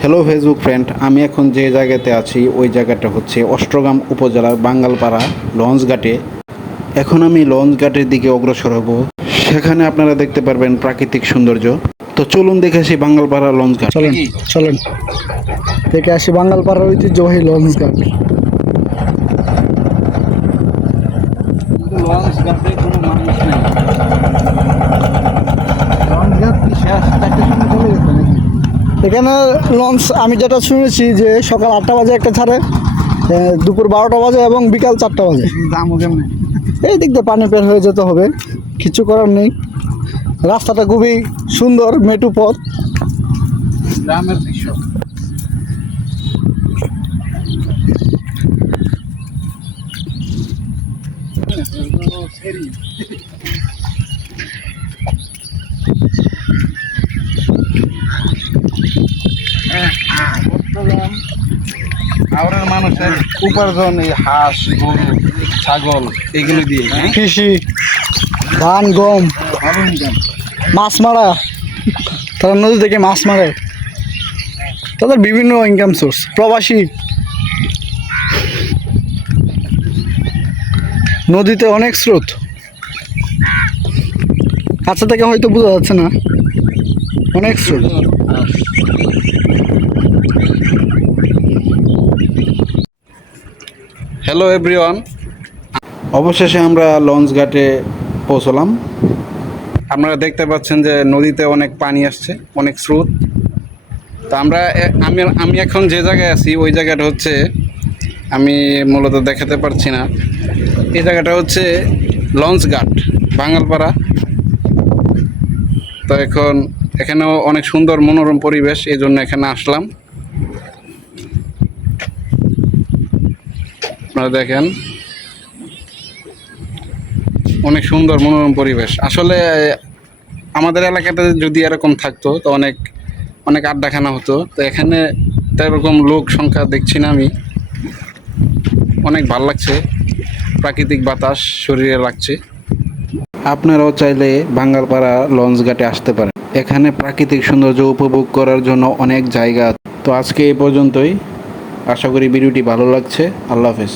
Hello Facebook friend আমি এখন যে জায়গাতে আছি, ওই জায়গাটা হচ্ছে অষ্টগ্রাম উপজেলার বাঙ্গালপাড়া লঞ্চঘাটে এখন আমি লঞ্চঘাটের দিকে অগ্রসর হব। সেখানে আপনারা দেখতে পারবেন প্রাকৃতিক সৌন্দর্য। তো চলুন দেখে আসি বাঙ্গালপাড়া লঞ্চঘাট চলেন চলেন। দেখে আসি বাঙ্গালপাড়ার ঐতিহ্যবাহী লঞ্চ এখানে লঞ্চ আমি যেটা শুনেছি যে সকাল আটটা বাজে একটা ছাড়ে দুপুর বারোটা বাজে এবং বিকাল চারটা বাজে। এই দিক দিয়ে পানি বের হয়ে যেতে হবে কিছু করার নেই। রাস্তাটা খুবই সুন্দর মেটু পথ। গ্রামের দৃশ্য। আমাদের মানুষের উপার্জন এই হাঁস, গরু, ছাগল, এগুলো দিয়ে হ্যাঁ? কৃষি, ধান, গম, মাছ মারা। তারা নদী থেকে মাছ মারে। তাদের বিভিন্ন ইনকাম সোর্স প্রবাসী। নদীতে অনেক স্রোত। কাছে থেকে হয়তো বোঝা যাচ্ছে না। অনেক স্রোত। হ্যালো এভরিওয়ান অবশেষে আমরা লঞ্চ ঘাটে পৌঁছলাম। আপনারা দেখতে পাচ্ছেন যে নদীতে অনেক পানি আসছে অনেক স্রোত। তা আমরা আমি আমি এখন যে জায়গায় আছি ওই জায়গাটা হচ্ছে আমি মূলত দেখাতে পারছি না। এই জায়গাটা হচ্ছে লঞ্চ ঘাট বাঙালপাড়া তো এখন এখানেও অনেক সুন্দর মনোরম পরিবেশ এই জন্য এখানে আসলাম। আপনারা দেখেন। অনেক সুন্দর মনোরম পরিবেশ। আসলে, আমাদের এলাকাতে যদি এরকম থাকতো, তো অনেক অনেক আড্ডাখানা হতো। তো এখানে এরকম লোক সংখ্যা দেখছি না আমি। অনেক ভালো লাগছে। প্রাকৃতিক বাতাস শরীরে লাগছে। আপনারাও চাইলে বাঙ্গালপাড়া লঞ্চ ঘাটে আসতে পারেন। এখানে প্রাকৃতিক সৌন্দর্য উপভোগ করার জন্য অনেক জায়গা তো আজকে এই পর্যন্তই। আশা করি ভিডিওটি ভালো লাগছে। আল্লাহ হাফেজ।